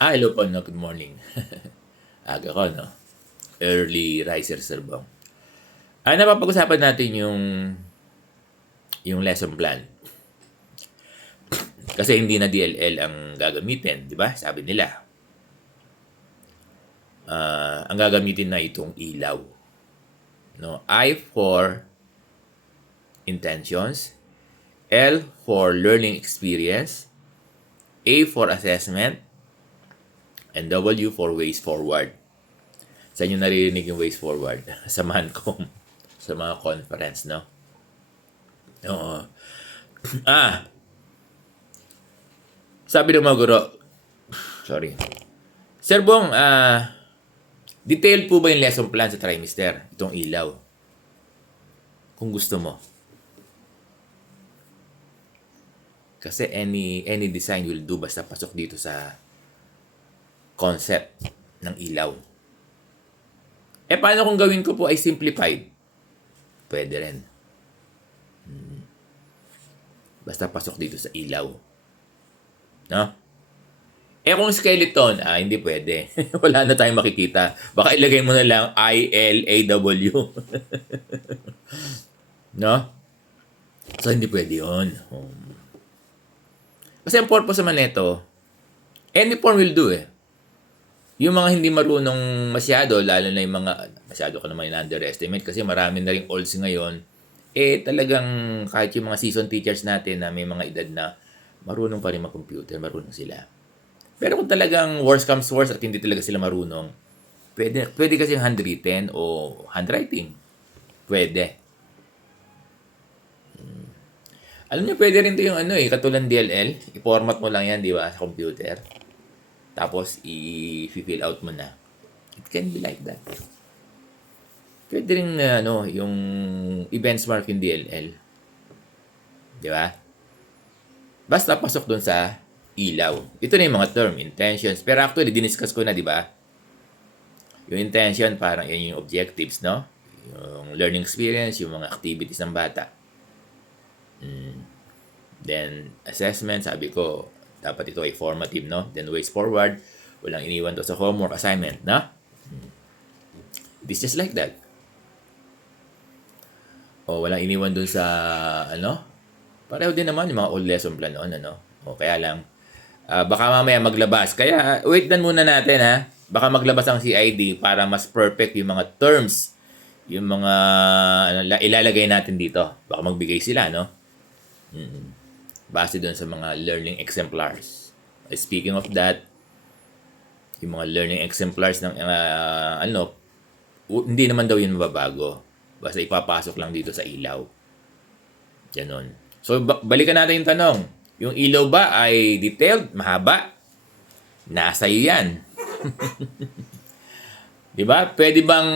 Hello po, no? Good morning. Aga ko, no? Early riser, Sir Bong. Napapag-usapan natin yung lesson plan. Kasi hindi na DLL ang gagamitin, di ba? Sabi nila. Ang gagamitin na itong ilaw. No? I for intentions, L for learning experience, A for assessment, and W for ways forward. Sa inyo naririnig yung ways forward. Samahan ko sa mga conference, no? Oo. Sabi ng mga guro, sorry. Sir Bong, detailed po ba yung lesson plan sa trimester? Itong ilaw. Kung gusto mo. Kasi any design will do basta pasok dito sa concept ng ilaw. Paano kung gawin ko po ay simplified? Pwede rin. Basta pasok dito sa ilaw. No? Kung skeleton, hindi pwede. Wala na tayong makikita. Baka ilagay mo na lang ILAW. No? So, hindi pwede yun. Kasi ang purpose naman nito, any form will do eh. Yung mga hindi marunong masyado, lalo na yung mga, masyado ka naman underestimate kasi marami na ring olds ngayon, talagang kahit yung mga seasoned teachers natin na may mga edad na marunong pa rin mag-computer, marunong sila. Pero kung talagang worst comes worst at hindi talaga sila marunong, pwede kasi handwritten o handwriting. Pwede. Alam niyo, pwede rin ito yung katulad DLL. I-format mo lang yan, di ba, sa computer. Tapos, i-fill out mo na. It can be like that. Pwede rin, yung i-benchmark yung DLL. Di ba? Basta pasok dun sa ilaw. Ito na yung mga term, intentions. Pero actually, diniscuss ko na, di ba? Yung intention, parang yan yung objectives, no? Yung learning experience, yung mga activities ng bata. Then, assessment, sabi ko, dapat ito ay formative, no? Then, ways forward, walang iniwan to sa homework assignment, no? It is just like that. O, walang iniwan dun sa, pareho din naman yung mga old lesson plan noon, O, kaya lang, baka mamaya maglabas. Kaya, wait dan muna natin, ha? Baka maglabas ang CID para mas perfect yung mga terms, yung mga, ilalagay natin dito. Baka magbigay sila, no? Base doon sa mga learning exemplars. Speaking of that, yung mga learning exemplars ng hindi naman daw yun mababago. Basta ipapasok lang dito sa ilaw. Ganon. So, balikan natin yung tanong. Yung ilaw ba ay detailed, mahaba? Nasa iyo yan. Diba? Pwede bang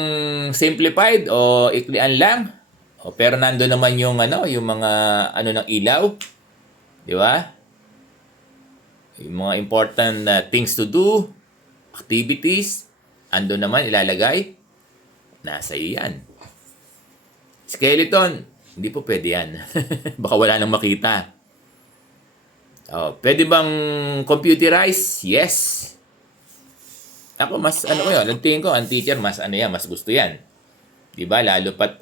simplified o iklian lang? Pero nando naman yung yung mga ng ilaw. Di ba? Yung mga important things to do, activities, ando naman ilalagay. Nasa iyo yan. Skeleton, hindi po pwede yan. Baka wala nang makita. Pwede bang computerize? Yes. Ako mas yun, ang tingin ko, ang teacher mas mas gusto yan. 'Di ba? Lalo pat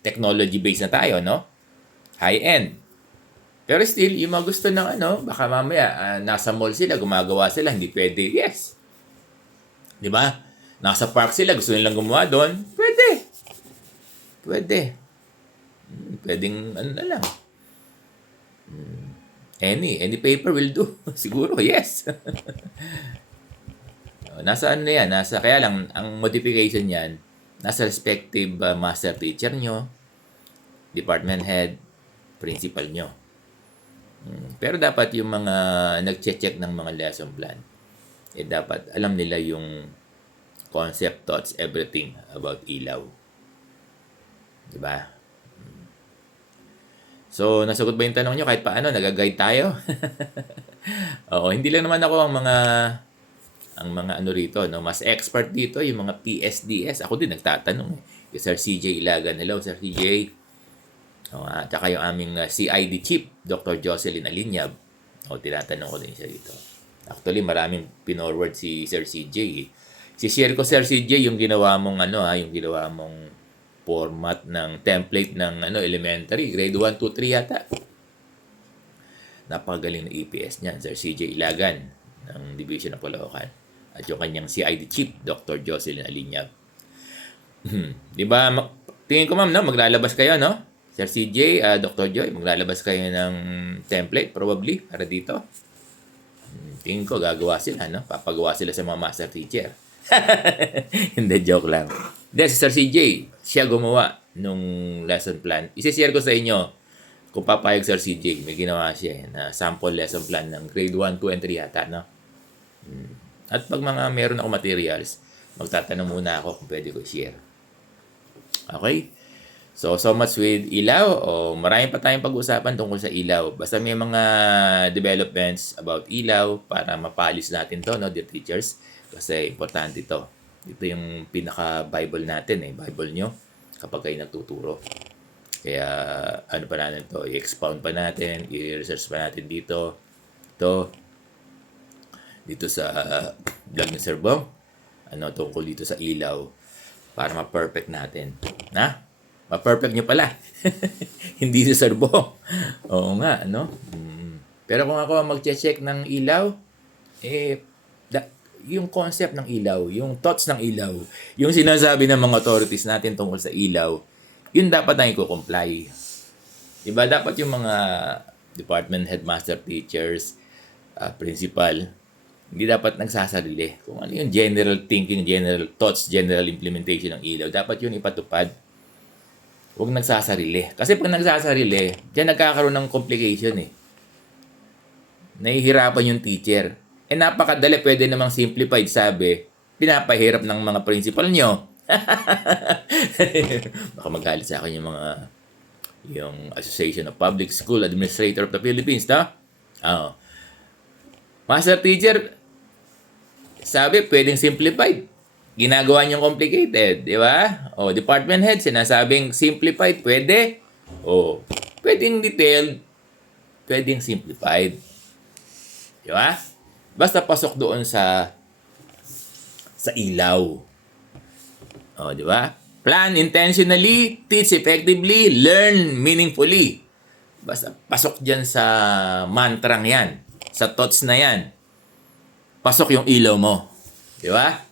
technology based na tayo, no? High end. Pero still, yung mga gusto ng baka mamaya nasa mall sila, gumagawa sila, hindi pwede. Yes. 'Di ba? Nasa park sila, gusto nilang gumawa doon. Pwede. Pwede. Pwedeng na lang. Any paper will do. Siguro, yes. Nasa yan? Kaya lang, ang modification yan, nasa respective master teacher nyo, department head, principal nyo. Pero dapat yung mga nag-check ng mga lesson plan, dapat alam nila yung concept, thoughts, everything about ilaw. Diba? So, nasagot ba yung tanong nyo? Kahit paano, nag-guide tayo? Oo, hindi lang naman ako ang mga rito, no? Mas expert dito, yung mga PSDS. Ako din nagtatanong. Yung Sir CJ Ilagan. Hello, Sir CJ. At saka yung aming CID chief, Dr. Jocelyn Alinyab. Tinatanong ko din siya dito. Actually, maraming pinorward si Sir CJ eh. Si-share ko Sir CJ yung ginawa mong yung ginawa mong format ng template ng elementary, grade 1, 2, 3 yata. Napakagaling na EPS niyan, Sir CJ Ilagan ng Division ng Caloocan. At yung kanyang CID Chief, Dr. Jocelyn Alinyag. Di ba, tingin ko ma'am, no, maglalabas kayo, no? Sir CJ, Dr. Joy, maglalabas kayo ng template probably para dito. Tingin ko gagawa sila, no? Papagawa sila sa mga master teacher. Hindi, joke lang. Then, si Sir CJ, siya gumawa nung lesson plan. Isi-share ko sa inyo kung papayag Sir CJ. May ginawa siya na sample lesson plan ng grade 1, 2, and 3 yata, no? At pag meron ako materials, magtatanong muna ako kung pwede ko i-share. Okay? So much with ilaw. Marami pa tayong pag-usapan tungkol sa ilaw. Basta may mga developments about ilaw para mapalis natin to, no, dear teachers. Kasi importante ito. Ito yung pinaka-Bible natin, Bible nyo kapag kayo nagtuturo. Kaya ano pa natin to, i-expound pa natin, i-research pa natin dito. Dito sa vlog ni Sir Bong. Tungkol dito sa ilaw para ma-perfect natin. Ma-perfect nyo pala. Hindi si Sir Bong. Oo nga, Pero kung ako mag-check ng ilaw, yung concept ng ilaw, yung thoughts ng ilaw, yung sinasabi ng mga authorities natin tungkol sa ilaw, yun dapat na i-comply. Diba? Dapat yung mga department headmaster, teachers, principal, hindi dapat nagsasarili. Kung ano yung general thinking, general thoughts, general implementation ng ilaw, dapat yun ipatupad. Huwag nagsasarili. Kasi pag nagsasarili, diyan nagkakaroon ng complication Nahihirapan yung teacher. Napakadali, pwede namang simplified, sabi, pinapahirap ng mga principal nyo. Baka magalit sa akin yung Association of Public School Administrator of the Philippines, Master teacher, sabi, pwedeng simplified. Ginagawa niyong complicated, di ba? Department head, sinasabing simplified, pwede. Pwedeng detailed, pwedeng simplified. Di ba? Basta pasok doon sa ilaw. Di ba? Plan intentionally, teach effectively, learn meaningfully. Basta pasok dyan sa mantrang yan, sa thoughts na yan. Pasok yung ilaw mo. Di ba?